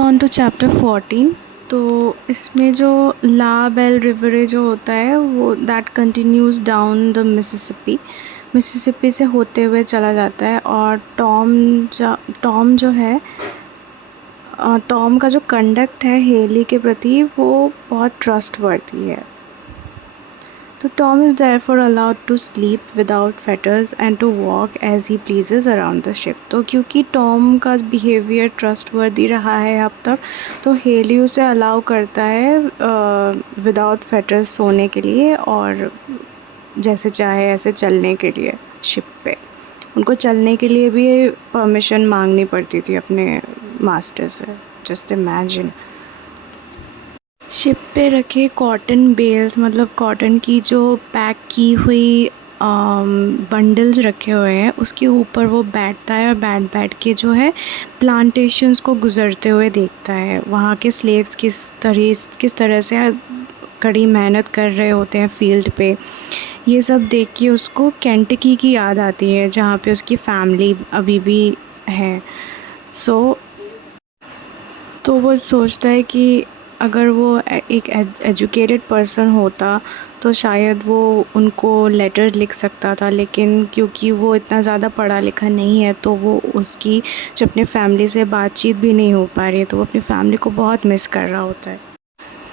On to chapter 14। तो इसमें जो ला बेल रिवर जो होता है वो that continues down the Mississippi से होते हुए चला जाता है। और टॉम जो है टॉम का जो कंडक्ट है हेली के प्रति वो बहुत ट्रस्टवर्दी है। तो Tom is therefore allowed to sleep without fetters and to walk as he pleases around the ship. तो क्योंकि टॉम का बिहेवियर ट्रस्टवर्दी रहा है अब तक, तो हेली उसे अलाउ करता है विदाउट फेटर्स सोने के लिए और जैसे चाहे ऐसे चलने के लिए शिप पे। उनको चलने के लिए भी परमिशन मांगनी पड़ती थी अपने मास्टर से। जस्ट इमेजिन, शिप पे रखे कॉटन बेल्स मतलब कॉटन की जो पैक की हुई बंडल्स रखे हुए हैं उसके ऊपर वो बैठता है और बैठ के जो है प्लांटेशंस को गुज़रते हुए देखता है। वहाँ के स्लेव्स किस तरह से कड़ी मेहनत कर रहे होते हैं फील्ड पे। ये सब देख के उसको केंटकी की याद आती है जहाँ पे उसकी फैमिली अभी भी है। तो वो सोचता है कि अगर वो एक एजुकेटेड पर्सन होता तो शायद वो उनको लेटर लिख सकता था, लेकिन क्योंकि वो इतना ज़्यादा पढ़ा लिखा नहीं है तो वो उसकी जो अपने फैमिली से बातचीत भी नहीं हो पा रही है, तो वो अपनी फैमिली को बहुत मिस कर रहा होता है।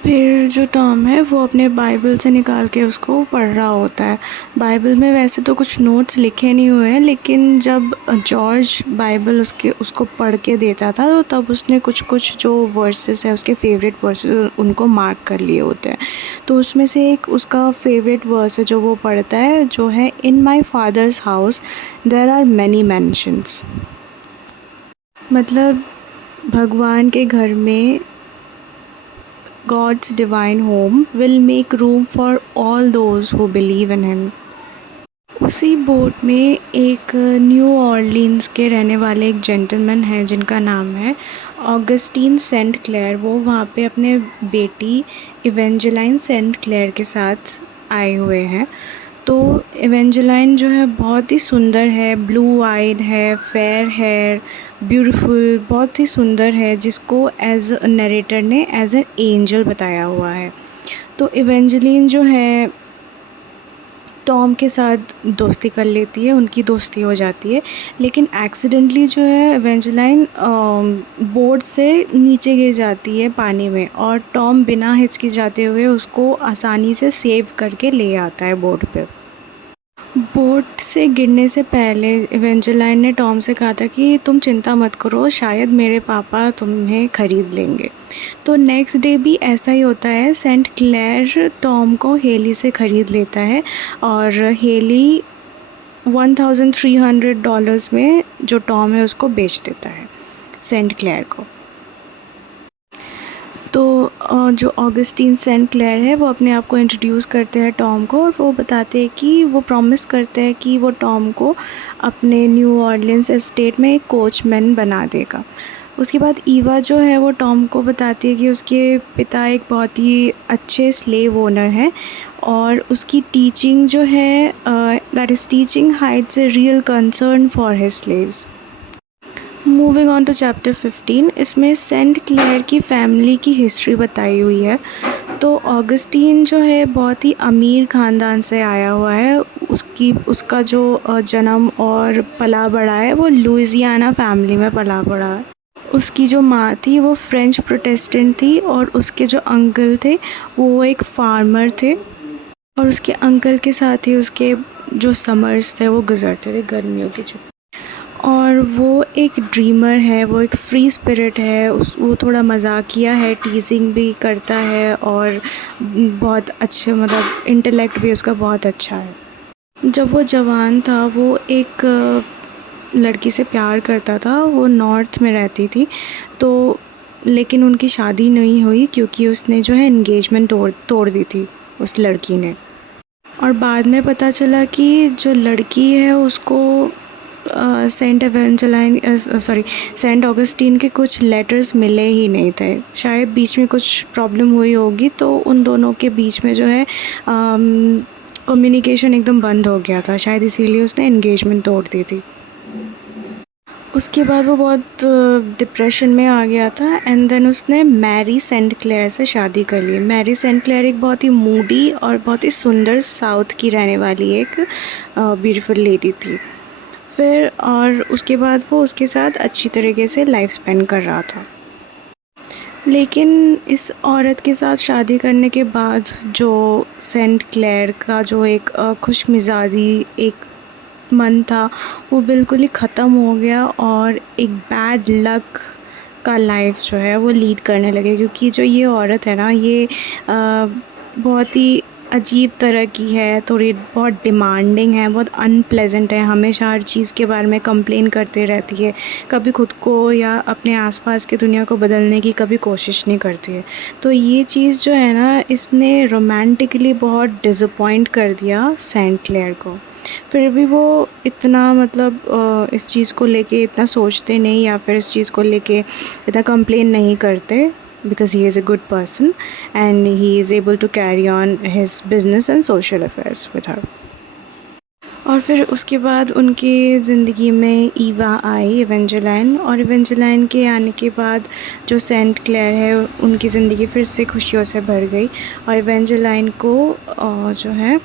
फिर जो टॉम है वो अपने बाइबल से निकाल के उसको पढ़ रहा होता है। बाइबल में वैसे तो कुछ नोट्स लिखे नहीं हुए हैं, लेकिन जब जॉर्ज बाइबल उसको पढ़ के देता था तो तब उसने कुछ जो वर्सेस है उसके फेवरेट वर्सेस उनको मार्क कर लिए होते हैं। तो उसमें से एक उसका फेवरेट वर्स है जो वो पढ़ता है, जो है in my father's house there are many mansions. मतलब भगवान के घर में God's divine home will make room for all those who believe in him। उसी बोट में एक न्यू ऑर्लिन्स के रहने वाले एक जेंटलमैन हैं जिनका नाम है ऑगस्टीन सेंट क्लेयर। वो वहाँ पे अपने बेटी इवेंजेलाइन सेंट क्लेयर के साथ आए हुए हैं। तो इवेंजेलाइन जो है बहुत ही सुंदर है, ब्लू आइड है, फेयर हेयर, ब्यूटीफुल, बहुत ही सुंदर है, जिसको एज अ नरेटर ने एज एन एंजल बताया हुआ है। तो इवेंजेलिन जो है टॉम के साथ दोस्ती कर लेती है, उनकी दोस्ती हो जाती है, लेकिन एक्सीडेंटली जो है इवेंजेलाइन बोट से नीचे गिर जाती है पानी में और टॉम बिना हिचकिचाते हुए उसको आसानी से सेव करके ले आता है बोट पे। बोट से गिरने से पहले इवेंजेलाइन ने टॉम से कहा था कि तुम चिंता मत करो, शायद मेरे पापा तुम्हें ख़रीद लेंगे। तो नेक्स्ट डे भी ऐसा ही होता है। सेंट क्लेयर टॉम को हेली से ख़रीद लेता है और हेली $1300 में जो टॉम है उसको बेच देता है सेंट क्लेयर को। तो जो ऑगस्टीन सेंट क्लेयर है वो अपने आप को इंट्रोड्यूस करते हैं टॉम को, और वो बताते हैं कि वो प्रॉमिस करते हैं कि वो टॉम को अपने न्यू ऑर्लियंस एस्टेट में एक कोचमैन बना देगा। उसके बाद ईवा जो है वो टॉम को बताती है कि उसके पिता एक बहुत ही अच्छे स्लेव ओनर हैं और उसकी टीचिंग जो है that is teaching hides a real concern for his slaves. Moving on to chapter 15। इसमें सेंट क्लेयर की फैमिली की हिस्ट्री बताई हुई है। तो ऑगस्टीन जो है बहुत ही अमीर ख़ानदान से आया हुआ है। उसका जो जन्म और पला बढ़ा है वो लुइसियाना फैमिली में पला बढ़ा है। उसकी जो माँ थी वो फ्रेंच प्रोटेस्टेंट थी और उसके जो अंकल थे वो एक फार्मर थे, और उसके अंकल के साथ ही उसके जो समर्स थे वो गुजरते थे, गर्मियों की छुट्टी। और वो एक ड्रीमर है, वो एक फ्री स्पिरिट है, वो थोड़ा मजाकिया है, टीजिंग भी करता है और बहुत अच्छे मतलब इंटेलेक्ट भी उसका बहुत अच्छा है। जब वो जवान था वो एक लड़की से प्यार करता था। वो नॉर्थ में रहती थी, तो लेकिन उनकी शादी नहीं हुई क्योंकि उसने जो है एंगेजमेंट तोड़ दी थी उस लड़की ने। और बाद में पता चला कि जो लड़की है उसको सेंट ऑगस्टीन के कुछ लेटर्स मिले ही नहीं थे। शायद बीच में कुछ प्रॉब्लम हुई होगी, तो उन दोनों के बीच में जो है कम्युनिकेशन एकदम बंद हो गया था, शायद इसीलिए उसने एंगेजमेंट तोड़ दी थी। उसके बाद वो बहुत डिप्रेशन में आ गया था एंड देन उसने मैरी सेंट क्लेयर से शादी कर ली। मैरी सेंट क्लेयर एक बहुत ही मूडी और बहुत ही सुंदर साउथ की रहने वाली एक ब्यूटीफुल लेडी थी। फिर और उसके बाद वो उसके साथ अच्छी तरीके से लाइफ स्पेंड कर रहा था। लेकिन इस औरत के साथ शादी करने के बाद जो सेंट क्लेयर का जो एक खुशमिज़ाजी एक मन था वो बिल्कुल ही ख़त्म हो गया और एक बैड लक का लाइफ जो है वो लीड करने लगे, क्योंकि जो ये औरत है ना ये बहुत ही अजीब तरह की है, थोड़ी बहुत डिमांडिंग है, बहुत अनप्लेजेंट है, हमेशा हर चीज़ के बारे में कंप्लेन करते रहती है, कभी खुद को या अपने आसपास की दुनिया को बदलने की कभी कोशिश नहीं करती है। तो ये चीज़ जो है ना इसने रोमांटिकली बहुत डिसअपॉइंट कर दिया सेंट क्लेयर को। फिर भी वो इतना मतलब इस चीज़ को लेके इतना सोचते नहीं या फिर इस चीज़ को लेके इतना कंप्लेन नहीं करते, because he is a good person and he is able to carry on his business and social affairs with her. और फिर उसके बाद उनके ज़िंदगी में ईवा आई, इवेंजेलाइन, और इवेंजेलाइन के आने के बाद जो सेंट क्लेयर है उनकी ज़िंदगी फिर से खुशियों से भर गई और इवेंजेलाइन को जो है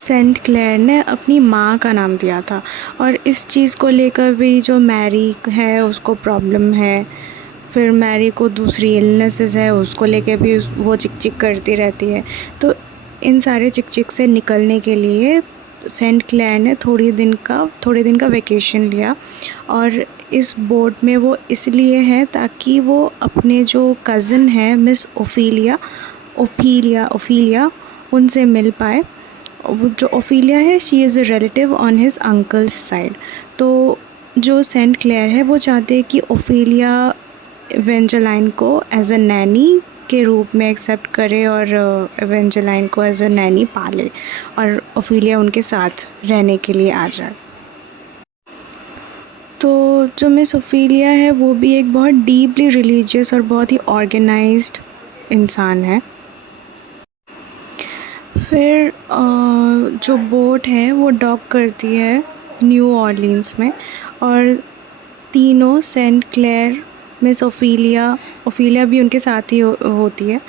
सेंट क्लेयर ने अपनी माँ का नाम दिया था। और इस चीज़ को लेकर भी जो मैरी है उसको प्रॉब्लम है, फिर मैरी को दूसरी इलनेसेस है उसको लेके भी वो चिक चिक करती रहती है। तो इन सारे चिक चिक से निकलने के लिए सेंट क्लेयर ने थोड़े दिन का वेकेशन लिया और इस बोट में वो इसलिए है ताकि वो अपने जो कज़न है मिस ओफीलिया उनसे मिल पाए। वो जो ओफीलिया है she is a relative on his uncle's side. तो जो सेंट क्लेयर है वो चाहते हैं कि ओफीलिया इवेंजेलाइन को एज अ नैनी के रूप में एक्सेप्ट करे और इवेंजेलाइन को एज अ नैनी पाले और ओफीलिया उनके साथ रहने के लिए आ जाए। तो जो मिस ओफीलिया है वो भी एक बहुत डीपली रिलीजियस और बहुत ही ऑर्गेनाइज्ड इंसान है। फिर जो बोट है वो डॉक करती है न्यू ऑर्लिन्स में और तीनों सेंट क्लेयर, मिस ओफीलिया भी उनके साथ ही होती है।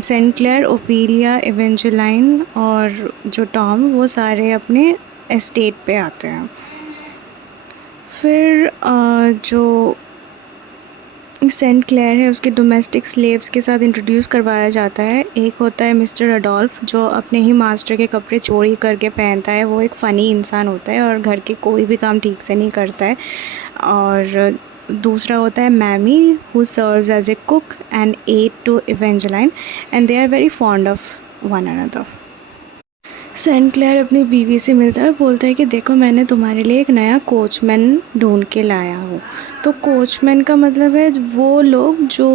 सेंट क्लेयर, ओफीलिया, इवेंजेलाइन और जो टॉम वो सारे अपने एस्टेट पे आते हैं। फिर जो सेंट क्लेयर है उसके डोमेस्टिक स्लेव्स के साथ इंट्रोड्यूस करवाया जाता है। एक होता है मिस्टर अडोल्फ जो अपने ही मास्टर के कपड़े चोरी करके पहनता है, वो एक फ़नी इंसान होता है और घर के कोई भी काम ठीक से नहीं करता है। और दूसरा होता है Mammy who serves as a cook and aid to Evangeline and they are very fond of one another. Saint Clare अपनी बीवी से मिलता है और बोलता है कि देखो मैंने तुम्हारे लिए एक नया कोचमैन ढूंढ के लाया हूँ। तो कोचमैन का मतलब है वो लोग जो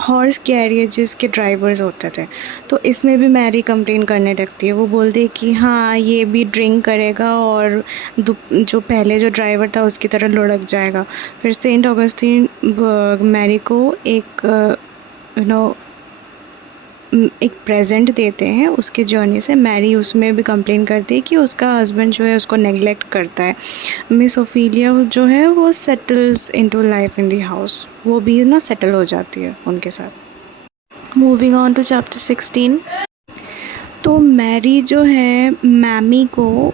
हॉर्स कैरियजेस के ड्राइवर्स होते थे। तो इसमें भी मैरी कंप्लेन करने लगती है, वो बोलती है कि हाँ ये भी ड्रिंक करेगा और जो पहले जो ड्राइवर था उसकी तरह लुढ़क जाएगा। फिर सेंट ऑगस्टीन मैरी को एक एक प्रेजेंट देते हैं उसके जर्नी से। मैरी उसमें भी कंप्लेन करती है कि उसका हस्बैंड जो है उसको नेगलेक्ट करता है। मिस ओफीलिया जो है वो settles into life in the house, वो भी ना सेटल हो जाती है उनके साथ। Moving on to chapter 16। तो मैरी जो है मैमी को,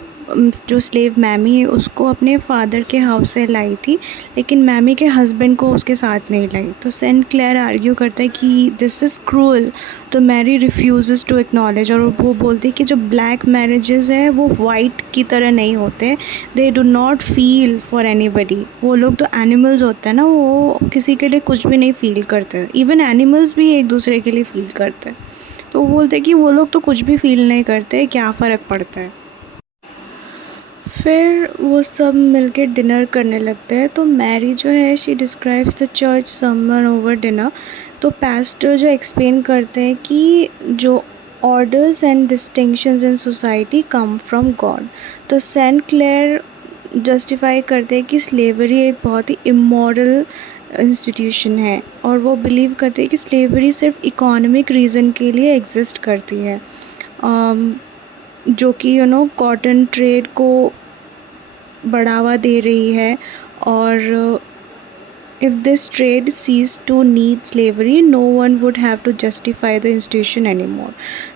जो स्लेव मैमी है उसको अपने फादर के हाउस से लाई थी, लेकिन मैमी के हस्बैंड को उसके साथ नहीं लाई। तो सेंट क्लेयर आर्ग्यू करता है कि दिस इज़ क्रूअल। तो मैरी रिफ्यूज़ टू एक्नॉलेज और वो बोलती है कि जो ब्लैक मैरिजेस है वो वाइट की तरह नहीं होते, they do not feel for anybody. वो लोग तो एनिमल्स होते हैं ना, वो किसी के लिए कुछ भी नहीं फील करते, इवन एनिमल्स भी एक दूसरे के लिए फ़ील करते हैं। तो वो बोलते हैं कि वो लोग तो कुछ भी फील नहीं करते, क्या फ़र्क पड़ता है। फिर वो सब मिलके डिनर करने लगते हैं। तो मैरी जो है she describes the church someone over dinner. तो पास्टर जो एक्सप्लेन करते हैं कि जो orders and distinctions in society come from God. तो सेंट क्लेयर जस्टिफाई करते हैं कि स्लेवरी एक बहुत ही इमोरल इंस्टीट्यूशन है और वो बिलीव करते हैं कि स्लेवरी सिर्फ इकोनॉमिक रीज़न के लिए एग्जिस्ट करती है, जो कि कॉटन ट्रेड को बढ़ावा दे रही है। और if this trade ceased to need slavery, no one would have to justify the institution anymore।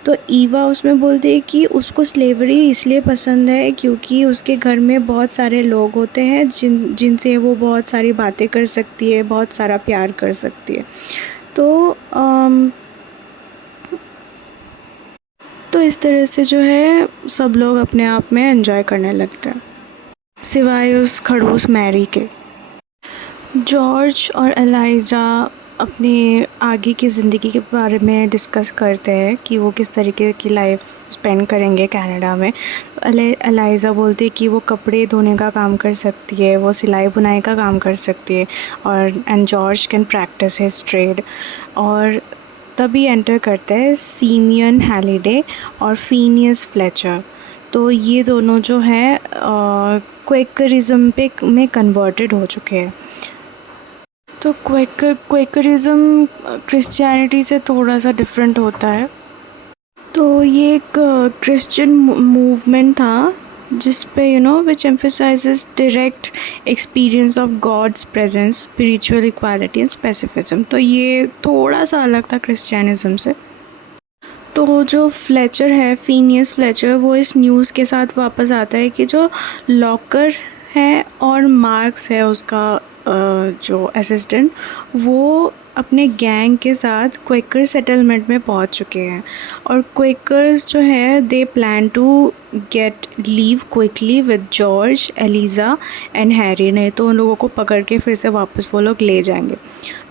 तो ईवा उसमें बोलती है कि उसको स्लेवरी इसलिए पसंद है क्योंकि उसके घर में बहुत सारे लोग होते हैं जिनसे वो बहुत सारी बातें कर सकती है, बहुत सारा प्यार कर सकती है। तो तो इस तरह से जो है सब लोग अपने आप में एंजॉय करने लगते हैं, सिवाय उस खड़ूस मैरी के। जॉर्ज और एलाइजा अपने आगे की ज़िंदगी के बारे में डिस्कस करते हैं कि वो किस तरीके की लाइफ स्पेंड करेंगे कनाडा में। एलाइजा बोलती है कि वो कपड़े धोने का काम कर सकती है, वो सिलाई बुनाई का काम कर सकती है, और and George can practice his trade. और तभी एंटर करते हैं सिमियन हैलिडे और फीनियस फ्लेचर। तो ये दोनों जो है क्वेकरिज्म पे में कन्वर्टेड हो चुके हैं। तो क्वेकरिज्म क्रिश्चियनिटी से थोड़ा सा डिफरेंट होता है। तो ये एक क्रिश्चियन मूवमेंट था जिस पे which emphasizes direct experience of God's presence, spiritual equality and pacifism. तो ये थोड़ा सा अलग था क्रिश्चियनिज्म से। तो जो फ्लेचर है, फीनियस फ्लेचर, वो इस न्यूज़ के साथ वापस आता है कि जो लॉकर है और मार्क्स है उसका जो असिस्टेंट, वो अपने गैंग के साथ क्वेकर सेटलमेंट में पहुंच चुके हैं। और क्वेकर्स जो है they plan to get leave quickly with George, Eliza and Harry. नहीं तो उन लोगों को पकड़ के फिर से वापस वो लोग ले जाएंगे।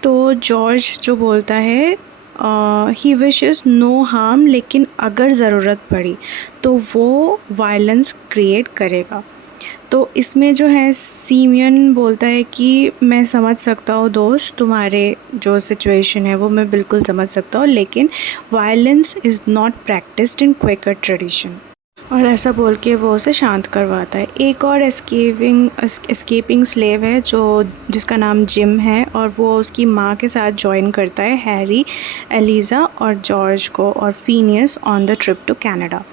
तो जॉर्ज जो बोलता है ही विशेस नो हार्म, लेकिन अगर ज़रूरत पड़ी तो वो वायलेंस क्रिएट करेगा। तो इसमें जो है सिमियन बोलता है कि मैं समझ सकता हूँ दोस्त, तुम्हारे जो सिचुएशन है वो मैं बिल्कुल समझ सकता हूँ, लेकिन violence is not practised in Quaker tradition. और ऐसा बोल के वो उसे शांत करवाता है। एक और एस्केपिंग स्लेव है जिसका नाम जिम है, और वो उसकी माँ के साथ ज्वाइन करता है हैरी, एलिज़ा और जॉर्ज को और Phineas on the trip to Canada.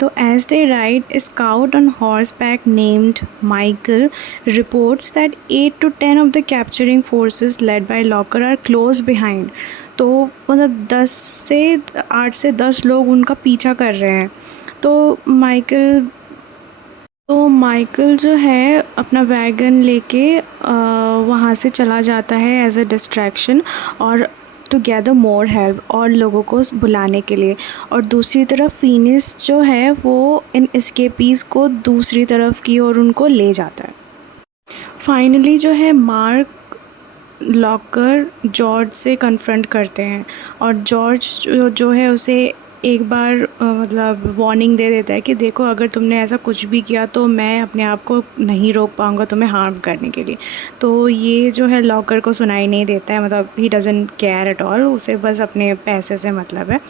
तो as they ride, a scout on horseback named Michael reports that 8 to 10 of the capturing forces led by Locker are close behind। तो मतलब 8 से 10 लोग उनका पीछा कर रहे हैं। तो माइकल जो है अपना वैगन लेके वहाँ से चला जाता है एज अ डिस्ट्रैक्शन और टू गैदर मोर हेल्प, और लोगों को बुलाने के लिए। और दूसरी तरफ फीनिस जो है वो इन एस्केपीज़ को दूसरी तरफ की ओर उनको ले जाता है। फाइनली जो है मार्क लॉकर जॉर्ज से कन्फ्रंट करते हैं, और जॉर्ज जो है उसे एक बार मतलब वार्निंग दे देता है कि देखो, अगर तुमने ऐसा कुछ भी किया तो मैं अपने आप को नहीं रोक पाऊँगा तुम्हें हार्म करने के लिए। तो ये जो है लॉकर को सुनाई नहीं देता है, मतलब he doesn't care at all, उसे बस अपने पैसे से मतलब है।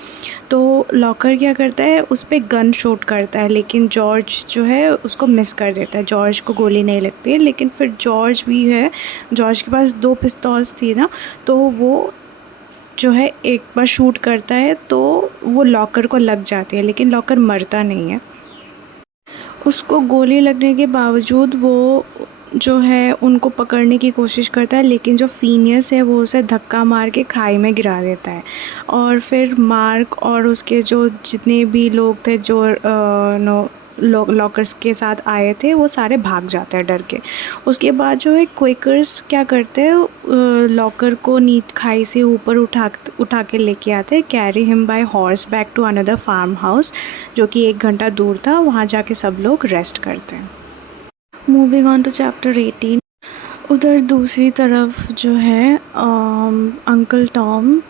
तो लॉकर क्या करता है, उस पर गन शूट करता है, लेकिन जॉर्ज जो है उसको मिस कर देता है। जॉर्ज को गोली नहीं लगती है, लेकिन फिर जॉर्ज के पास 2 पिस्तौल्स थी ना, तो वो जो है एक बार शूट करता है तो वो लॉकर को लग जाती है, लेकिन लॉकर मरता नहीं है। उसको गोली लगने के बावजूद वो जो है उनको पकड़ने की कोशिश करता है, लेकिन जो फीनियस है वो उसे धक्का मार के खाई में गिरा देता है। और फिर मार्क और उसके जो जितने भी लोग थे जो लॉकर्स के साथ आए थे, वो सारे भाग जाते हैं डर के। उसके बाद जो है क्वेकर्स क्या करते हैं, लॉकर को खाई से ऊपर उठा के लेके आते हैं, carry him by horseback to another farmhouse, जो कि 1 घंटा दूर था। वहाँ जाके सब लोग रेस्ट करते हैं। Moving on to chapter 18। उधर दूसरी तरफ जो है अंकल टॉम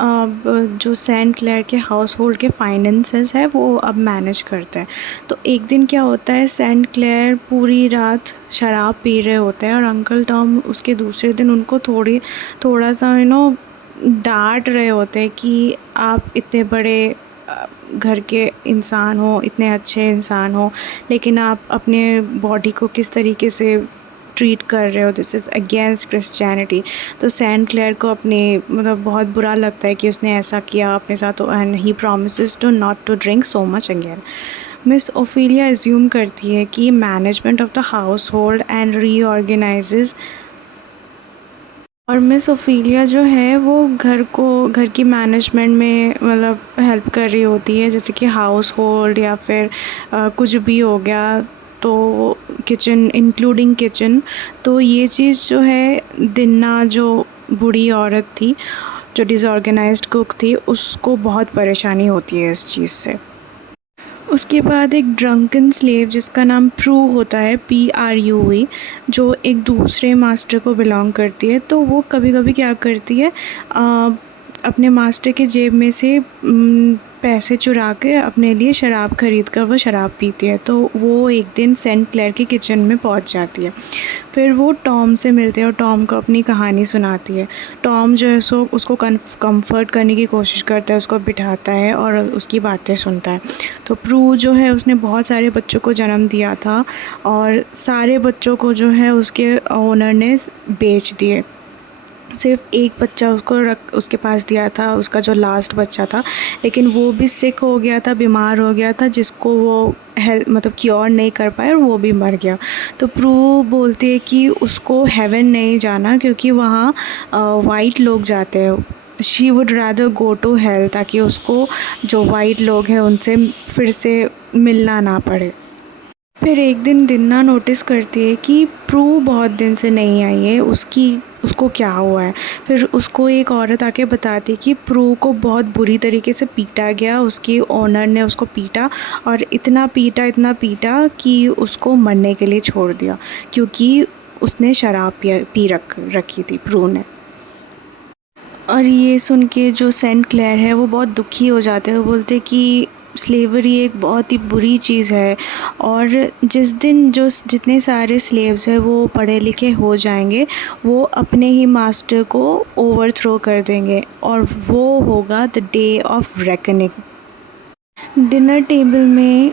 अब जो सेंट क्लेयर के हाउस होल्ड के फाइनेंसेस है वो अब मैनेज करते हैं। तो एक दिन क्या होता है, सेंट क्लेयर पूरी रात शराब पी रहे होते हैं, और अंकल टॉम उसके दूसरे दिन उनको थोड़ा सा डांट रहे होते हैं कि आप इतने बड़े घर के इंसान हो, इतने अच्छे इंसान हो, लेकिन आप अपने बॉडी को किस तरीके से ट्रीट कर रहे हो, दिस इज़ अगेंस्ट क्रिश्चियनिटी। तो सेंट क्लेयर को अपने मतलब बहुत बुरा लगता है कि उसने ऐसा किया अपने साथ, and he promises to not to drink so much again. Miss Ophelia assume करती है कि management of the household and reorganizes, और मिस ओफिलिया जो है वो घर की मैनेजमेंट में मतलब हेल्प कर रही होती है, जैसे कि हाउस होल्ड या फिर कुछ भी हो गया, तो किचन इंक्लूडिंग किचन। तो ये चीज़ जो है दिन्ना जो बूढ़ी औरत थी जो डिसऑर्गेनाइज्ड कुक थी, उसको बहुत परेशानी होती है इस चीज़ से। उसके बाद एक ड्रंकन स्लेव जिसका नाम प्रू होता है, PRUE, जो एक दूसरे मास्टर को बिलोंग करती है। तो वो कभी कभी क्या करती है, अपने मास्टर के जेब में से पैसे चुरा के अपने लिए शराब ख़रीद कर वो शराब पीती है। तो वो एक दिन सेंट क्लेयर के किचन में पहुंच जाती है। फिर वो टॉम से मिलते हैं और टॉम को अपनी कहानी सुनाती है। टॉम जो है सो उसको कंफर्ट करने की कोशिश करता है, उसको बिठाता है और उसकी बातें सुनता है। तो प्रू जो है उसने बहुत सारे बच्चों को जन्म दिया था और सारे बच्चों को जो है उसके ओनर ने बेच दिए। सिर्फ एक बच्चा उसके पास दिया था, उसका जो लास्ट बच्चा था, लेकिन वो भी सिक हो गया था, बीमार हो गया था, जिसको वो मतलब क्योर नहीं कर पाए और वो भी मर गया। तो प्रू बोलती है कि उसको हेवन नहीं जाना क्योंकि वहाँ वाइट लोग जाते हैं। She would rather go to hell, ताकि उसको जो वाइट लोग हैं उनसे फिर से मिलना ना पड़े। फिर एक दिन दिन्ना नोटिस करती है कि प्रू बहुत दिन से नहीं आई है, उसको क्या हुआ है। फिर उसको एक औरत आके बताती है कि प्रू को बहुत बुरी तरीके से पीटा गया, उसके ओनर ने उसको पीटा और इतना पीटा कि उसको मरने के लिए छोड़ दिया, क्योंकि उसने शराब पी रखी थी प्रू ने। और ये सुन के जो सेंट क्लेयर है वो बहुत दुखी हो जाते हैं। वो बोलते कि स्लेवरी एक बहुत ही बुरी चीज़ है और जिस दिन जो जितने सारे स्लेव्स हैं वो पढ़े लिखे हो जाएंगे, वो अपने ही मास्टर को ओवरथ्रो कर देंगे और वो होगा the day of reckoning. Dinner table में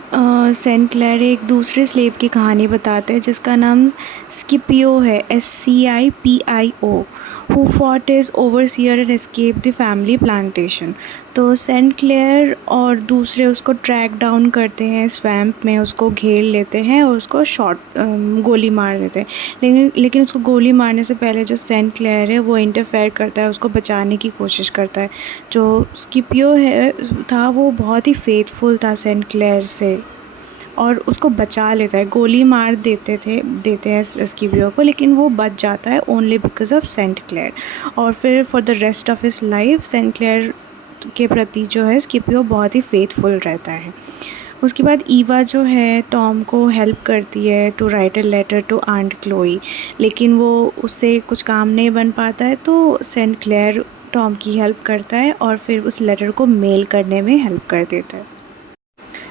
सेंट क्लेयर एक दूसरे स्लेव की कहानी बताते हैं जिसका नाम स्किपियो है, SCIPIO, who fought is overseer and escape the family plantation. तो सेंट क्लेयर और दूसरे उसको ट्रैक डाउन करते हैं स्वैम्प में, उसको घेर लेते हैं और उसको गोली मार देते हैं। लेकिन उसको गोली मारने से पहले जो सेंट क्लेयर है वो इंटरफेयर करता है, उसको बचाने की कोशिश करता है। जो स्किपियो है था वो बहुत ही फेथफुल था सेंट क्लेयर से और उसको बचा लेता है। गोली मार देते हैं स्किपियो को, लेकिन वो बच जाता है only because of Saint Clare. और फिर for the rest of his life Saint Clare के प्रति जो है स्किपियो बहुत ही फेथफुल रहता है। उसके बाद ईवा जो है टॉम को हेल्प करती है to write a letter to Aunt Chloe, लेकिन वो उससे कुछ काम नहीं बन पाता है। तो सेंट क्लेयर टॉम की हेल्प करता है और फिर उस लेटर को मेल करने में हेल्प कर देता है।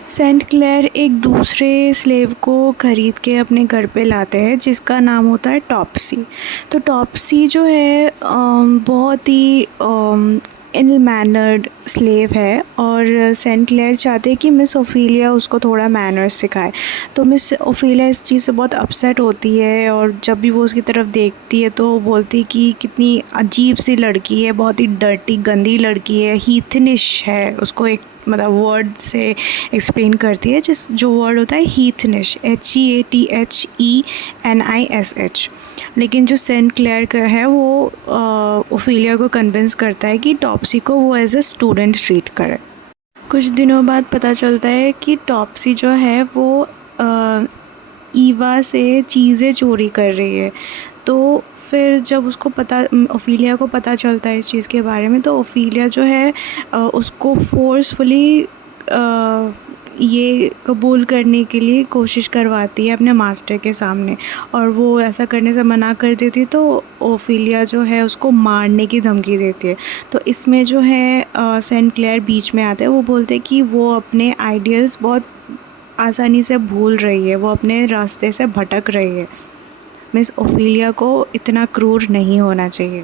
सेंट क्लेयर एक दूसरे स्लेव को ख़रीद के अपने घर पे लाते हैं जिसका नाम होता है टॉपसी। तो टॉपसी जो है बहुत ही इल मैनर्ड स्लेव है और सेंट क्लेयर चाहते हैं कि मिस ओफिलिया उसको थोड़ा मैनर्स सिखाए। तो मिस ओफिलिया इस चीज़ से बहुत अपसेट होती है और जब भी वो उसकी तरफ देखती है तो बोलती है कि कितनी अजीब सी लड़की है, बहुत ही डर्टी गंदी लड़की है, हीथनिश है। उसको एक मतलब वर्ड से एक्सप्लेन करती है जो वर्ड होता है हीथनिश, HEATHENISH। लेकिन जो सेंट क्लेयर का है वो ओफिलिया को कन्विंस करता है कि टॉपसी को वो एज ए स्टूडेंट ट्रीट करे। कुछ दिनों बाद पता चलता है कि टॉपसी जो है वो ईवा से चीज़ें चोरी कर रही है। तो फिर जब ओफिलिया को पता चलता है इस चीज़ के बारे में, तो ओफिलिया जो है उसको फोर्सफुली ये कबूल करने के लिए कोशिश करवाती है अपने मास्टर के सामने, और वो ऐसा करने से मना कर देती तो ओफिलिया जो है उसको मारने की धमकी देती है। तो इसमें जो है सेंट क्लेयर बीच में आते हैं। वो बोलते हैं कि वो अपने आइडियल्स बहुत आसानी से भूल रही है, वो अपने रास्ते से भटक रही है। मिस ओफिलिया को इतना क्रूर नहीं होना चाहिए।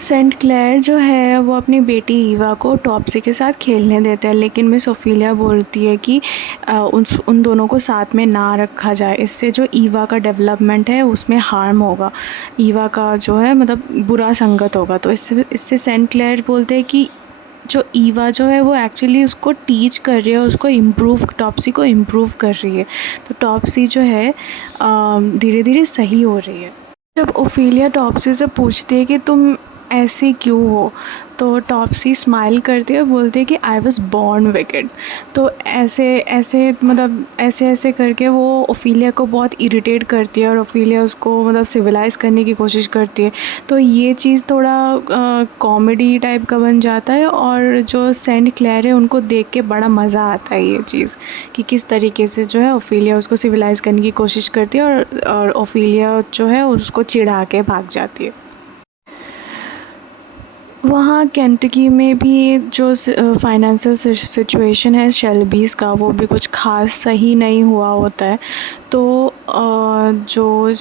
सेंट क्लेयर जो है वो अपनी बेटी ईवा को टॉपसी के साथ खेलने देते हैं, लेकिन मिस ओफिलिया बोलती है कि उन दोनों को साथ में ना रखा जाए, इससे जो ईवा का डेवलपमेंट है उसमें हार्म होगा, ईवा का जो है मतलब बुरा संगत होगा। तो इससे सेंट क्लेयर बोलते हैं कि जो ईवा जो है वो एक्चुअली उसको टीच कर रही है, उसको इम्प्रूव, टॉप्सी को इम्प्रूव कर रही है। तो टॉप्सी जो है धीरे धीरे सही हो रही है। जब ओफिलिया टॉप्सी से पूछती है कि तुम ऐसी क्यों हो, तो टॉप्सी स्माइल करती है और बोलती है कि आई वॉज़ बॉर्न विकेड। तो ऐसे ऐसे मतलब ऐसे ऐसे करके वो ओफिलिया को बहुत इरिटेट करती है और ओफिलिया उसको मतलब सिविलाइज़ करने की कोशिश करती है। तो ये चीज़ थोड़ा कॉमेडी टाइप का बन जाता है, और जो सेंट क्लेयर है उनको देख के बड़ा मज़ा आता है ये चीज़ कि किस तरीके से जो है ओफिलिया उसको सिविलाइज़ करने की कोशिश करती है, और ओफिलिया जो है उसको चिढ़ा के भाग जाती है। वहाँ केंटकी में भी जो फाइनेंशियल सिचुएशन है शेल्बीज़ का, वो भी कुछ ख़ास सही नहीं हुआ होता है। तो जो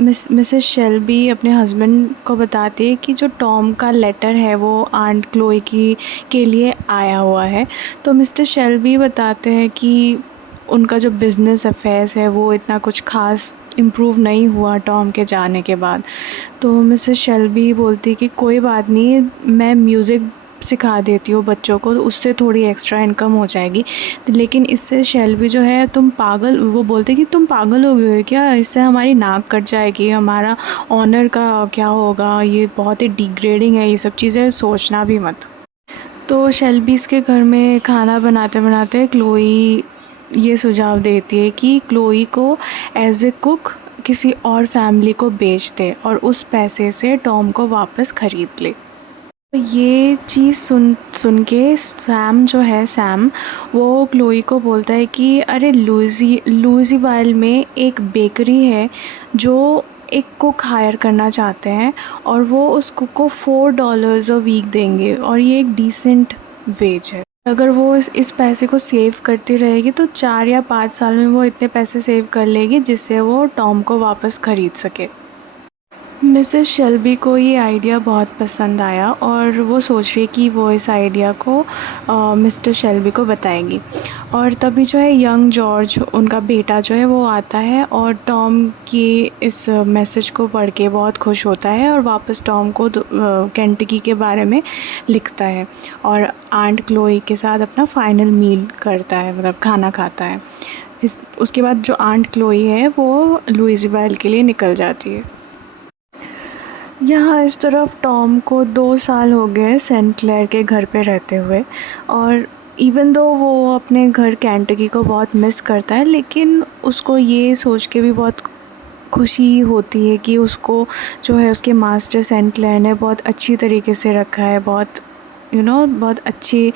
मिसेस शेल्बी अपने हस्बैंड को बताती है कि जो टॉम का लेटर है वो आंट क्लोई की के लिए आया हुआ है। तो मिस्टर शेल्बी बताते हैं कि उनका जो बिज़नेस अफेयर्स है वो इतना कुछ ख़ास इम्प्रूव नहीं हुआ टॉम के जाने के बाद। तो मिसेस शेल्बी बोलती कि कोई बात नहीं, मैं म्यूज़िक सिखा देती हूँ बच्चों को, तो उससे थोड़ी एक्स्ट्रा इनकम हो जाएगी। लेकिन इससे शेल्बी जो है, वो बोलते कि तुम पागल हो गए हो क्या, इससे हमारी नाक कट जाएगी, हमारा ऑनर का क्या होगा, ये बहुत ही डिग्रेडिंग है, ये सब चीज़ें सोचना भी मत। तो शेल्बीज़ के घर में खाना बनाते बनाते क्लोई ये सुझाव देती है कि क्लोई को एज ए कुक किसी और फैमिली को बेच दे और उस पैसे से टॉम को वापस ख़रीद ले। तो ये चीज़ सुन के सैम वो क्लोई को बोलता है कि अरे लुइसविल में एक बेकरी है जो एक कुक हायर करना चाहते हैं, और वो उस कुक को $4 अ वीक देंगे, और ये एक डिसेंट वेज है। अगर वो इस पैसे को सेव करती रहेगी तो 4 या 5 साल में वो इतने पैसे सेव कर लेगी जिससे वो टॉम को वापस ख़रीद सके। मिसेस शेल्बी को ये आइडिया बहुत पसंद आया और वो सोच रही कि वो इस आइडिया को मिस्टर शेल्बी को बताएगी। और तभी जो है यंग जॉर्ज, उनका बेटा जो है वो आता है और टॉम की इस मैसेज को पढ़ के बहुत खुश होता है और वापस टॉम को केंटकी के बारे में लिखता है और आंट क्लोई के साथ अपना फाइनल मील करता है, मतलब खाना खाता है। उसके बाद जो आंट क्लोई है वो लुइसविल के लिए निकल जाती है। यहाँ इस तरफ टॉम को 2 साल हो गए सेंट क्लेयर के घर पे रहते हुए, और इवन दो वो अपने घर केंटकी को बहुत मिस करता है, लेकिन उसको ये सोच के भी बहुत खुशी होती है कि उसको जो है उसके मास्टर सेंट क्लेयर ने बहुत अच्छी तरीके से रखा है, बहुत बहुत अच्छी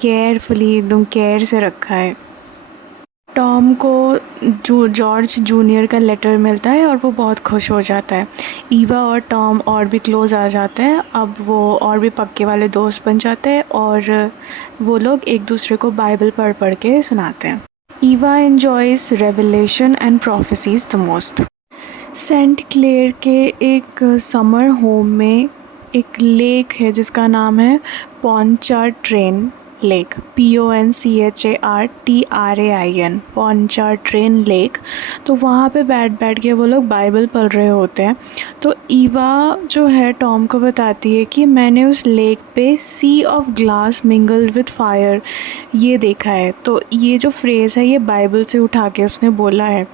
केयरफुली एकदम केयर से रखा है। टॉम को जॉर्ज जूनियर का लेटर मिलता है और वो बहुत खुश हो जाता है। ईवा और टॉम और भी क्लोज़ आ जाते हैं, अब वो और भी पक्के वाले दोस्त बन जाते हैं और वो लोग एक दूसरे को बाइबल पढ़ के सुनाते हैं। Eva enjoys revelation and prophecies the most. Saint Clare के एक समर होम में एक लेक है जिसका नाम है पोंचार्ट्रेन लेक, PONCHARTRAIN, पोंचार्ट्रेन लेक। तो वहाँ पे बैठ के वो लोग बाइबल पढ़ रहे होते हैं। तो ईवा जो है टॉम को बताती है कि मैंने उस लेक पे sea of glass mingled with fire ये देखा है। तो ये जो फ्रेज़ है ये बाइबल से उठा के उसने बोला है।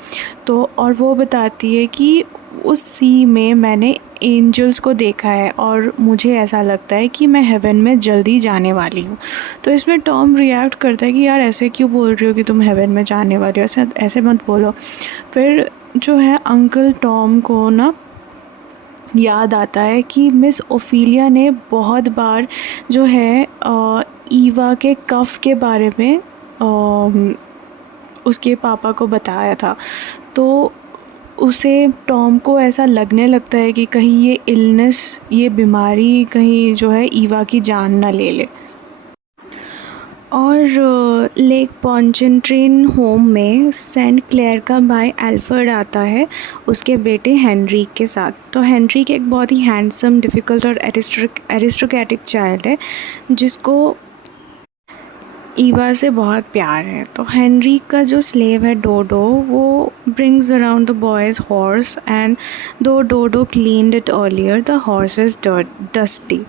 तो और वो बताती है कि उस सी में मैंने एंजल्स को देखा है और मुझे ऐसा लगता है कि मैं हेवन में जल्दी जाने वाली हूँ। तो इसमें टॉम रिएक्ट करता है कि यार ऐसे क्यों बोल रही हो कि तुम हेवन में जाने वाली हो, ऐसे मत बोलो। फिर जो है अंकल टॉम को ना याद आता है कि मिस ओफिलिया ने बहुत बार जो है ईवा के कफ के बारे में उसके पापा को बताया था। तो उसे टॉम को ऐसा लगने लगता है कि कहीं ये इलनेस, ये बीमारी कहीं जो है ईवा की जान ना ले ले। और लेक पोंचार्ट्रेन होम में सेंट क्लेयर का भाई एल्फ्रेड आता है उसके बेटे हेनरिक के साथ। तो हेनरिक एक बहुत ही हैंडसम, डिफ़िकल्ट और एरिस्टोक्रेटिक चाइल्ड है जिसको ईवा से बहुत प्यार है। तो हेनरी का जो स्लेव है डोडो, वो brings around the boys horse and though Dodo cleaned it earlier the horse is dusty.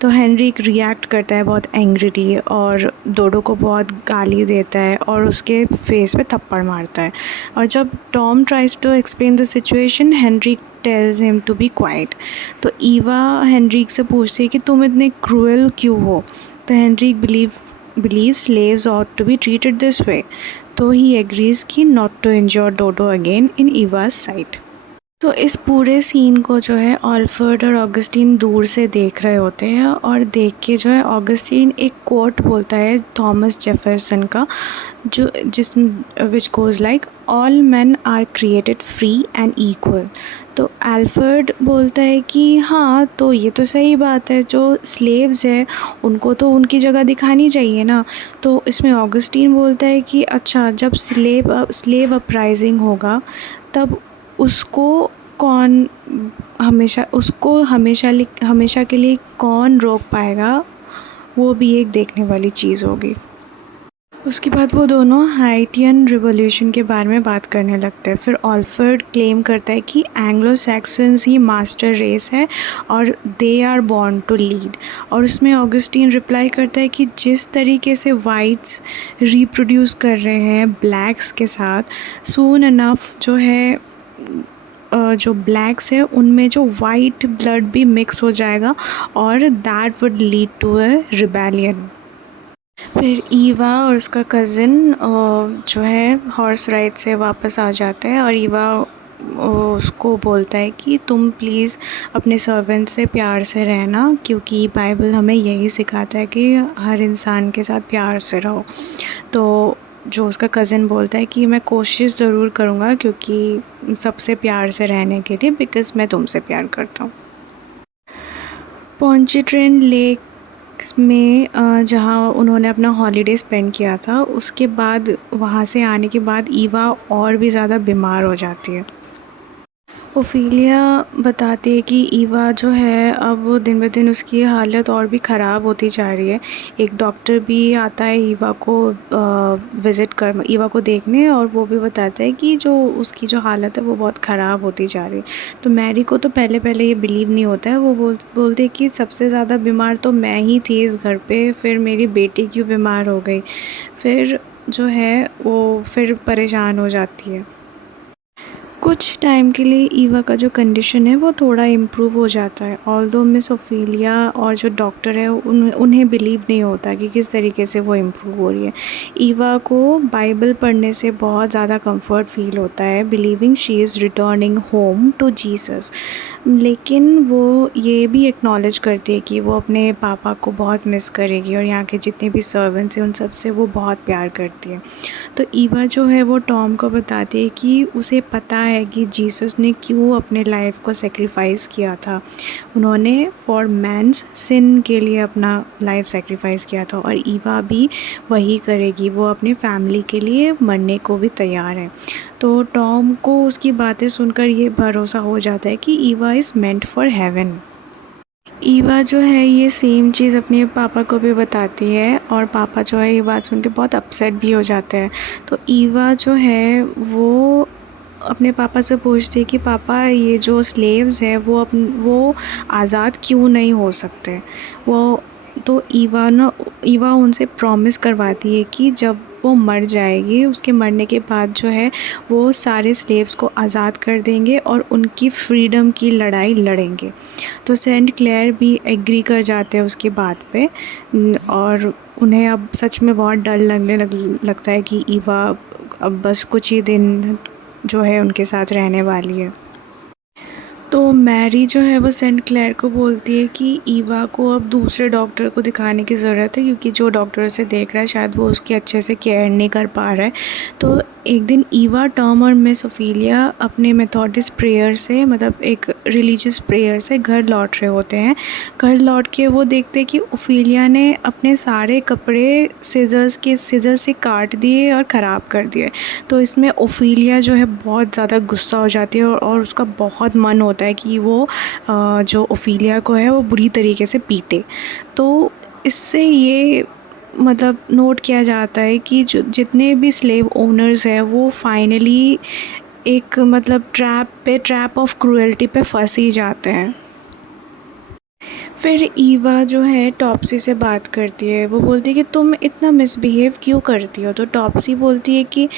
तो हेनरी रिएक्ट करता है बहुत एंग्रीली और डोडो को बहुत गाली देता है और उसके फेस पे थप्पड़ मारता है। और जब Tom tries to explain the situation, Henry tells him to be quiet. तो ईवा हेनरिक से पूछती है कि तुम इतने क्रूएल क्यों हो। तो Heinrich believes slaves ought to be treated this way, तो he agrees कि not to injure Dodo again in Eva's sight। तो इस पूरे सीन को जो है ऑल्फर्ड और ऑगस्टीन दूर से देख रहे होते हैं और देख के जो है ऑगस्टीन एक कोट बोलता है थॉमस जेफरसन का, जो विच goes like all man are created free and equal. तो अल्फ्रेड बोलता है कि हाँ, तो ये तो सही बात है, जो स्लेव्स है उनको तो उनकी जगह दिखानी चाहिए ना। तो इसमें ऑगस्टीन बोलता है कि अच्छा, जब स्लेव अपराइजिंग होगा तब उसको कौन हमेशा के लिए कौन रोक पाएगा, वो भी एक देखने वाली चीज़ होगी। उसके बाद वो दोनों हाइटियन रिवॉल्यूशन के बारे में बात करने लगते हैं। फिर ऑल्फर्ड क्लेम करता है कि एंग्लो सैक्सन्स ही मास्टर रेस है और they are born to lead. और उसमें ऑगस्टीन रिप्लाई करता है कि जिस तरीके से वाइट्स रिप्रोड्यूस कर रहे हैं ब्लैक्स के साथ, सून इनफ जो है जो ब्लैक्स है उनमें जो वाइट ब्लड भी मिक्स हो जाएगा और that would lead to a rebellion. फिर ईवा और उसका कज़िन जो है हॉर्स राइड से वापस आ जाता है और ईवा उसको बोलता है कि तुम प्लीज़ अपने सर्वेंट से प्यार से रहना, क्योंकि बाइबल हमें यही सिखाता है कि हर इंसान के साथ प्यार से रहो। तो जो उसका कज़िन बोलता है कि मैं कोशिश ज़रूर करूँगा क्योंकि सबसे प्यार से रहने के लिए, बिकॉज़ मैं तुमसे प्यार करता हूँ। पॉन्चिट्रेन लेक्स में जहाँ उन्होंने अपना हॉलीडे स्पेंड किया था, उसके बाद वहाँ से आने के बाद ईवा और भी ज़्यादा बीमार हो जाती है। ओफिलिया बताती है कि ईवा जो है अब दिन ब दिन उसकी हालत और भी ख़राब होती जा रही है। एक डॉक्टर भी आता है ईवा को देखने, और वो भी बताता है कि जो उसकी जो हालत है वो बहुत ख़राब होती जा रही है। तो मैरी को तो पहले ये बिलीव नहीं होता है। वो बोलते कि सबसे ज़्यादा बीमार तो मैं ही थी इस घर पे, फिर मेरी बेटी क्यों बीमार हो गई। फिर जो है वो फिर परेशान हो जाती है। कुछ टाइम के लिए ईवा का जो कंडीशन है वो थोड़ा इम्प्रूव हो जाता है, ऑल्दो मिस ओफिलिया और जो डॉक्टर है उन्हें बिलीव नहीं होता कि किस तरीके से वो इम्प्रूव हो रही है। ईवा को बाइबल पढ़ने से बहुत ज़्यादा कंफर्ट फील होता है, believing she is returning home to Jesus. लेकिन वो ये भी एक्नॉलेज करती है कि वो अपने पापा को बहुत मिस करेगी और यहाँ के जितने भी सर्वेंट्स हैं उन सब से वो बहुत प्यार करती है। तो ईवा जो है वो टॉम को बताती है कि उसे पता है कि जीसस ने क्यों अपने लाइफ को सेक्रीफाइस किया था। उन्होंने फॉर मैंस सिन के लिए अपना लाइफ सेक्रीफाइस किया था और ईवा भी वही करेगी। वो अपने फैमिली के लिए मरने को भी तैयार है। तो टॉम को उसकी बातें सुनकर ये भरोसा हो जाता है कि Eva is meant for heaven. Eva जो है ये सेम चीज़ अपने पापा को भी बताती है और पापा जो है ये बात सुन के बहुत अपसेट भी हो जाते हैं। तो ईवा जो है वो अपने पापा से पूछती है कि पापा, ये जो स्लेव्स है वो आज़ाद क्यों नहीं हो सकते। तो ईवा उनसे प्रॉमिस करवाती है कि जब वो मर जाएगी, उसके मरने के बाद जो है वो सारे स्लेव्स को आज़ाद कर देंगे और उनकी फ्रीडम की लड़ाई लड़ेंगे। तो सेंट क्लेयर भी एग्री कर जाते हैं उसकी बात पे और उन्हें अब सच में बहुत डर लगता है कि ईवा अब बस कुछ ही दिन जो है उनके साथ रहने वाली है। तो मैरी जो है वो सेंट क्लेयर को बोलती है कि ईवा को अब दूसरे डॉक्टर को दिखाने की ज़रूरत है, क्योंकि जो डॉक्टर उसे देख रहा है शायद वो उसकी अच्छे से केयर नहीं कर पा रहा है। तो एक दिन ईवा, टॉम और मिस ओफिलिया अपने मेथोडिस्ट प्रेयर से, मतलब एक रिलीजियस प्रेयर से घर लौट रहे होते हैं। घर लौट के वो देखते हैं कि ओफिलिया ने अपने सारे कपड़े सीजर से काट दिए और ख़राब कर दिए। तो इसमें ओफिलिया जो है बहुत ज़्यादा गुस्सा हो जाती है और उसका बहुत मन होता है कि वो जो ओफिलिया को है वो बुरी तरीके से पीटे। तो इससे ये मतलब नोट किया जाता है कि जो जितने भी स्लेव ओनर्स हैं वो फाइनली एक मतलब ट्रैप ऑफ क्रूएल्टी पे फंस ही जाते हैं। फिर ईवा जो है टॉप्सी से बात करती है, वो बोलती है कि तुम इतना मिसबिहेव क्यों करती हो। तो टॉप्सी बोलती है कि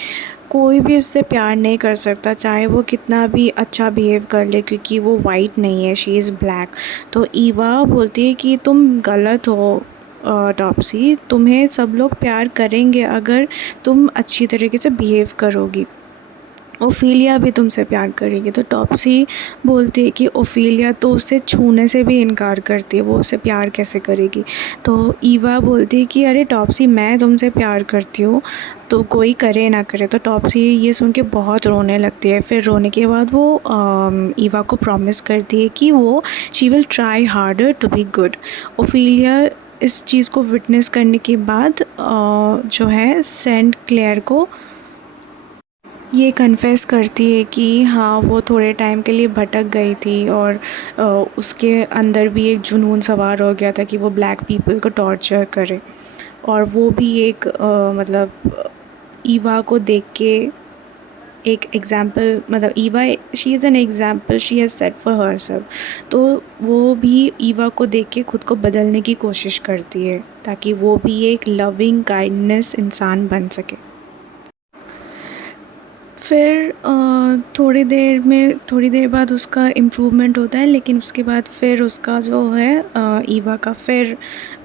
कोई भी उससे प्यार नहीं कर सकता, चाहे वो कितना भी अच्छा बिहेव कर ले, क्योंकि वो वाइट नहीं है, शी इज़ ब्लैक। तो ईवा बोलती है कि तुम गलत हो टॉप्सी, तुम्हें सब लोग प्यार करेंगे अगर तुम अच्छी तरीके से बिहेव करोगी। ओफिलिया भी तुमसे प्यार करेगी। तो टॉप्सी बोलती है कि ओफिलिया तो उससे छूने से भी इनकार करती है, वो उससे प्यार कैसे करेगी। तो ईवा बोलती है कि अरे टॉप्सी, मैं तुमसे प्यार करती हूँ, तो कोई करे ना करे। तो टॉप्सी ये सुन के बहुत रोने लगती है। फिर रोने के बाद वो ईवा को प्रॉमिस करती है कि वो she will try harder to be good. Ophelia इस चीज़ को विटनेस करने के बाद जो है सेंट क्लेयर को ये कन्फेस करती है कि हाँ, वो थोड़े टाइम के लिए भटक गई थी और उसके अंदर भी एक जुनून सवार हो गया था कि वो ब्लैक पीपल को टॉर्चर करे। और वो भी एक मतलब ईवा को देख के एक एग्ज़ाम्पल, मतलब Eva she is an example she has set for herself. तो वो भी ईवा को देख के खुद को बदलने की कोशिश करती है ताकि वो भी एक लविंग काइंडनेस इंसान बन सके। फिर थोड़ी देर बाद उसका इम्प्रूवमेंट होता है, लेकिन उसके बाद फिर उसका जो है ईवा का फिर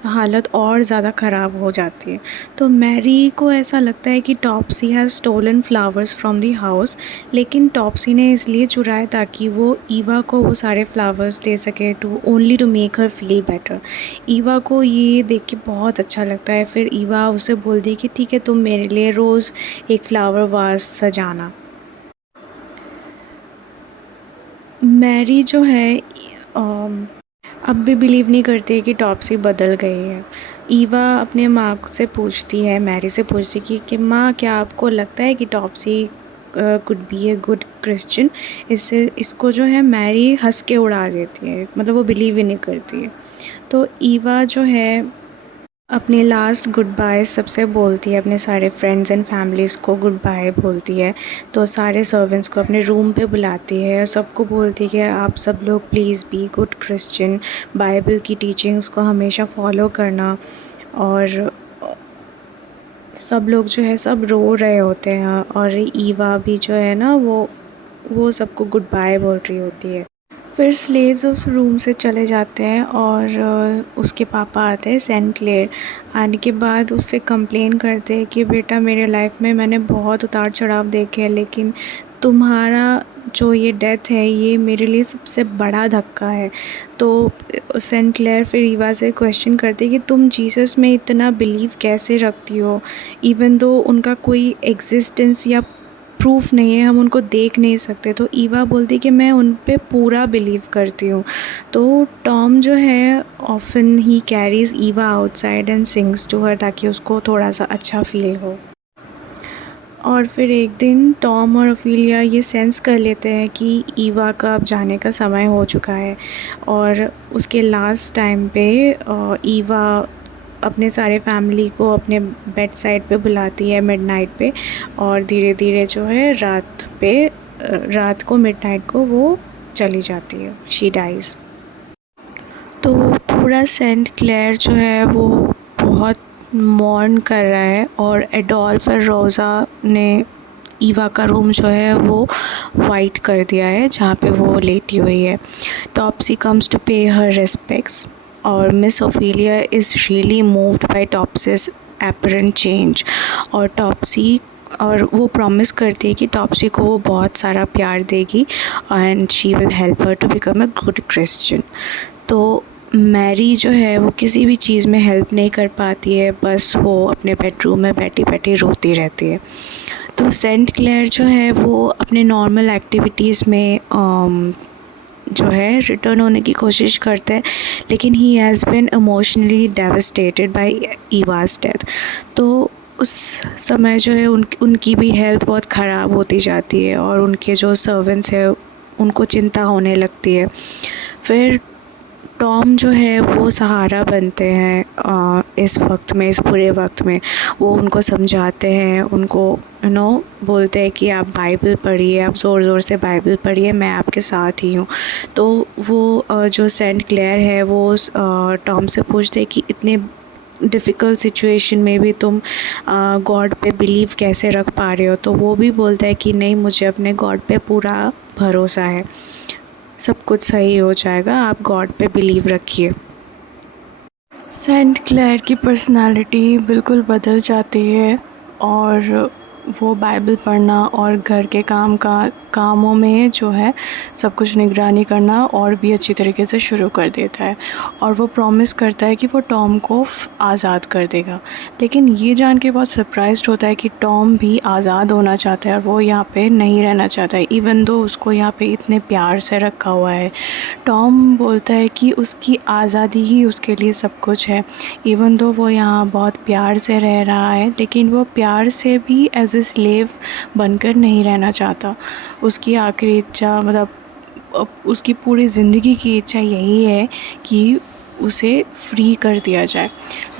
हालत और ज़्यादा ख़राब हो जाती है। तो मैरी को ऐसा लगता है कि Topsy has stolen flowers from the house, लेकिन टॉप्सी ने इसलिए चुराए ताकि वो ईवा को वो सारे फ्लावर्स दे सके, to only to make her feel better. Eva को ये देख के बहुत अच्छा लगता है। फिर ईवा उसे बोलती है कि ठीक है, तुम मेरे लिए रोज़ एक फ्लावर वास सजाना। मैरी जो है अब भी बिलीव नहीं करती है कि टॉप्सी बदल गई है। ईवा अपने माँ से पूछती है, मैरी से पूछती है कि माँ, क्या आपको लगता है कि Topsy could be a good Christian. इसको जो है मैरी हंस के उड़ा देती है, मतलब वो बिलीव ही नहीं करती है। तो ईवा जो है अपने लास्ट गुड बाय सबसे बोलती है, अपने सारे फ्रेंड्स एंड फैमिलीज़ को गुड बाय बोलती है। तो सारे सर्वेंट्स को अपने रूम पे बुलाती है और सबको बोलती है कि आप सब लोग please be good Christian, Bible की टीचिंग्स को हमेशा फॉलो करना। और सब लोग जो है सब रो रहे होते हैं और ईवा भी जो है ना वो सबको गुड बाय बोल रही होती है। फिर स्लेव्स उस रूम से चले जाते हैं और उसके पापा आते हैं सेंट क्लेयर। आने के बाद उससे कंप्लेन करते हैं कि बेटा, मेरे लाइफ में मैंने बहुत उतार चढ़ाव देखे हैं, लेकिन तुम्हारा जो ये डेथ है ये मेरे लिए सबसे बड़ा धक्का है। तो सेंट क्लेयर फिर ईवा से क्वेश्चन करते हैं कि तुम जीसस में इतना बिलीव कैसे रखती हो, इवन दो उनका कोई एग्जिस्टेंस या प्रूफ नहीं है, हम उनको देख नहीं सकते। तो ईवा बोलती कि मैं उन पे पूरा बिलीव करती हूँ। तो टॉम जो है ऑफन ही carries Eva outside and sings to her, ताकि उसको थोड़ा सा अच्छा फील हो। और फिर एक दिन टॉम और ओफिलिया ये सेंस कर लेते हैं कि ईवा का अब जाने का समय हो चुका है। और उसके लास्ट टाइम पे ईवा अपने सारे फैमिली को अपने बेड साइड पे बुलाती है मिडनाइट पे, और धीरे धीरे जो है रात को मिडनाइट को वो चली जाती है, शी डाइज़। तो पूरा सेंट क्लेयर जो है वो बहुत मॉर्न कर रहा है, और एडोल्फ और रोज़ा ने ईवा का रूम जो है वो वाइट कर दिया है जहाँ पे वो लेटी हुई है। Topsy comes to pay her respects, और Miss Ophelia is really moved by Topsy's apparent change. और वो प्रॉमिस करती है कि टॉप्सी को वो बहुत सारा प्यार देगी and she will help her to become a good Christian. तो मैरी जो है वो किसी भी चीज़ में हेल्प नहीं कर पाती है, बस वो अपने बेडरूम में बैठी बैठी रोती रहती है। तो सेंट क्लेयर जो है वो अपने नॉर्मल एक्टिविटीज़ में जो है रिटर्न होने की कोशिश करते हैं, लेकिन he has been emotionally devastated by ईवा's डेथ। तो उस समय जो है उनकी भी हेल्थ बहुत ख़राब होती जाती है, और उनके जो सर्वेंट्स हैं उनको चिंता होने लगती है। फिर टॉम जो है वो सहारा बनते हैं इस वक्त में, इस बुरे वक्त में। वो उनको समझाते हैं, उनको बोलते हैं कि आप बाइबल पढ़िए, आप ज़ोर ज़ोर से बाइबल पढ़िए, मैं आपके साथ ही हूँ। तो वो जो सेंट क्लेयर है वो टॉम से पूछते हैं कि इतने डिफ़िकल्ट सिचुएशन में भी तुम गॉड पे बिलीव कैसे रख पा रहे हो। तो वो भी बोलता है कि नहीं, मुझे अपने गॉड पे पूरा भरोसा है, सब कुछ सही हो जाएगा, आप गॉड पे बिलीव रखिए। सेंट क्लेयर की पर्सनालिटी बिल्कुल बदल जाती है और वो बाइबल पढ़ना और घर के कामों में जो है सब कुछ निगरानी करना और भी अच्छी तरीके से शुरू कर देता है। और वो प्रॉमिस करता है कि वो टॉम को आज़ाद कर देगा। लेकिन ये जान के बहुत सरप्राइज्ड होता है कि टॉम भी आज़ाद होना चाहता है और वो यहाँ पे नहीं रहना चाहता है, इवन दो उसको यहाँ पे इतने प्यार से रखा हुआ है। टॉम बोलता है कि उसकी आज़ादी ही उसके लिए सब कुछ है। इवन दो वो यहाँ बहुत प्यार से रह रहा है, लेकिन वो प्यार से भी एज ए स्लेव बनकर नहीं रहना चाहता। उसकी आखिरी इच्छा, मतलब उसकी पूरी ज़िंदगी की इच्छा यही है कि उसे फ्री कर दिया जाए।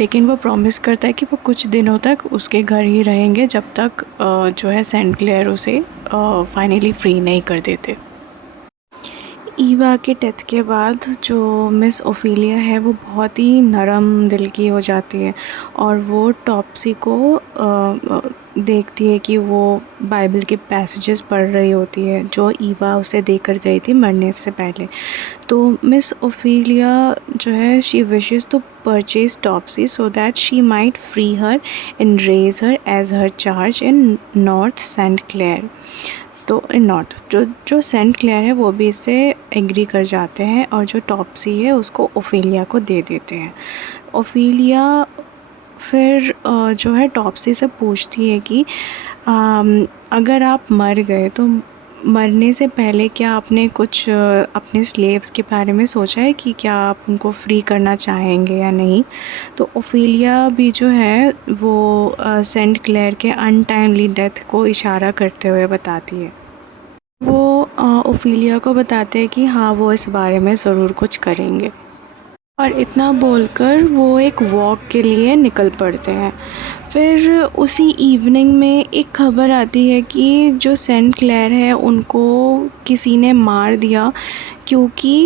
लेकिन वो प्रॉमिस करता है कि वो कुछ दिनों तक उसके घर ही रहेंगे जब तक जो है सेंट क्लेयर उसे फाइनली फ्री नहीं कर देते। ईवा के डेथ के बाद जो मिस ओफिलिया है वो बहुत ही नरम दिल की हो जाती है और वो टॉप्सी को देखती है कि वो बाइबल के पैसेजेस पढ़ रही होती है जो ईवा उसे देकर गई थी मरने से पहले। तो मिस ओफिलिया जो है she wishes to purchase Topsy so that she might free her and raise her as her charge in north Saint Clare. तो इन नॉर्थ जो सेंट क्लेयर है वो भी इससे एग्री कर जाते हैं और जो टॉप्सी है उसको ओफिलिया को दे देते हैं। ओफिलिया फिर जो है टॉप्सी से पूछती है कि अगर आप मर गए तो मरने से पहले क्या आपने कुछ अपने स्लेव्स के बारे में सोचा है कि क्या आप उनको फ्री करना चाहेंगे या नहीं। तो ओफिलिया भी जो है वो सेंट क्लेयर के अनटाइमली डेथ को इशारा करते हुए बताती है। वो ओफिलिया को बताते हैं कि हाँ, वो इस बारे में ज़रूर कुछ करेंगे। और इतना बोलकर वो एक वॉक के लिए निकल पड़ते हैं। फिर उसी इवनिंग में एक खबर आती है कि जो सेंट क्लेयर है उनको किसी ने मार दिया क्योंकि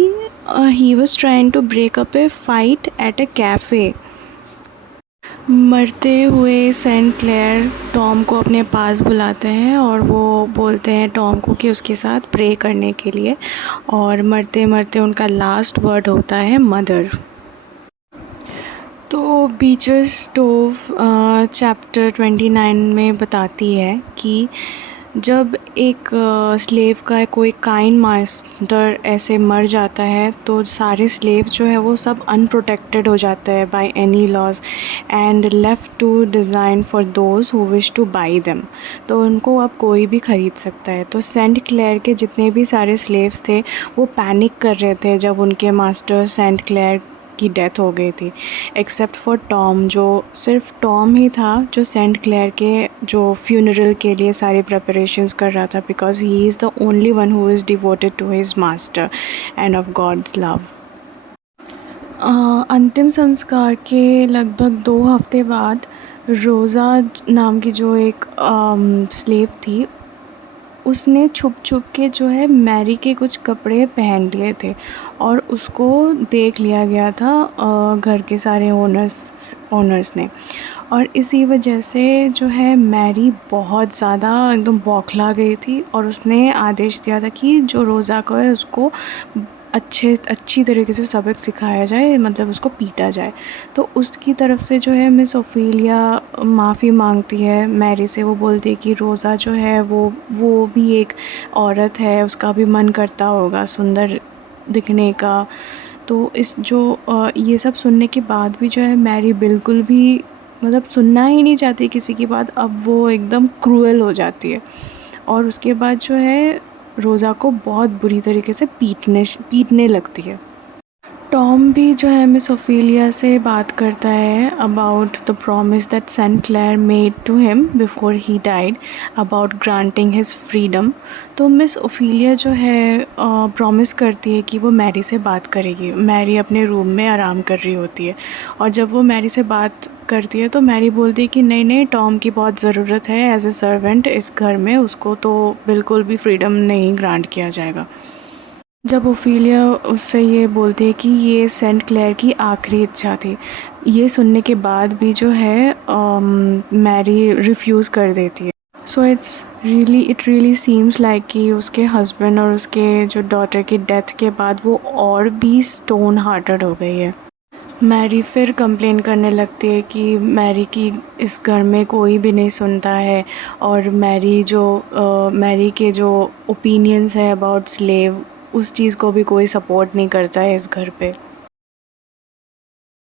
he was trying to break up a fight at a cafe. मरते हुए सेंट क्लेयर टॉम को अपने पास बुलाते हैं और वो बोलते हैं टॉम को कि उसके साथ प्रे करने के लिए, और मरते मरते उनका लास्ट वर्ड होता है मदर। तो बीचर स्टोव चैप्टर 29 में बताती है कि जब एक स्लेव का कोई काइंड मास्टर ऐसे मर जाता है तो सारे स्लेव जो है वो सब अनप्रोटेक्टेड हो जाता है by any laws and left to design for those who wish to buy them. तो उनको अब कोई भी ख़रीद सकता है। तो सेंट क्लेयर के जितने भी सारे स्लेव्स थे वो पैनिक कर रहे थे जब उनके मास्टर सेंट क्लेयर की डेथ हो गई थी, एक्सेप्ट फॉर टॉम। जो सिर्फ टॉम ही था जो सेंट क्लेयर के जो फ्यूनरल के लिए सारे प्रिपरेशंस कर रहा था, because he is the only one who is devoted to his master and of God's love. अंतिम संस्कार के लगभग 2 हफ्ते बाद रोज़ा नाम की जो एक स्लेव थी उसने छुप छुप के जो है मैरी के कुछ कपड़े पहन लिए थे और उसको देख लिया गया था घर के सारे ओनर्स ने। और इसी वजह से जो है मैरी बहुत ज़्यादा एकदम बौखला गई थी और उसने आदेश दिया था कि जो रोज़ा को है उसको अच्छी तरीके से सबक सिखाया जाए, मतलब उसको पीटा जाए। तो उसकी तरफ से जो है मिस ओफिलिया माफ़ी मांगती है मैरी से। वो बोलती है कि रोज़ा जो है वो भी एक औरत है, उसका भी मन करता होगा सुंदर दिखने का। तो ये सब सुनने के बाद भी जो है मैरी बिल्कुल भी मतलब सुनना ही नहीं चाहती किसी की बात। अब वो एकदम क्रूएल हो जाती है और उसके बाद जो है रोज़ा को बहुत बुरी तरीके से पीटने लगती है। टॉम भी जो है मिस ओफिलिया से बात करता है about the promise that Saint Clare made to him before he died about granting his freedom. तो मिस ओफिलिया जो है प्रॉमिस करती है कि वो मैरी से बात करेगी। मैरी अपने रूम में आराम कर रही होती है और जब वो मैरी से बात करती है तो मैरी बोलती है कि नहीं नहीं, टॉम की बहुत ज़रूरत है एज ए सर्वेंट इस घर में, उसको तो बिल्कुल भी फ्रीडम नहीं ग्रांट किया जाएगा। जब ओफिलिया उससे ये बोलती है कि ये सेंट क्लेयर की आखिरी इच्छा थी, ये सुनने के बाद भी जो है मैरी रिफ्यूज़ कर देती है। So it really seems like कि उसके हस्बैंड और उसके जो डॉटर की डेथ के बाद वो और भी स्टोन हार्टेड हो गई है। मैरी फिर कंप्लेन करने लगती है कि मैरी की इस घर में कोई भी नहीं सुनता है और मैरी के जो ओपिनियंस है अबाउट स्लेव, उस चीज़ को भी कोई सपोर्ट नहीं करता है इस घर पे।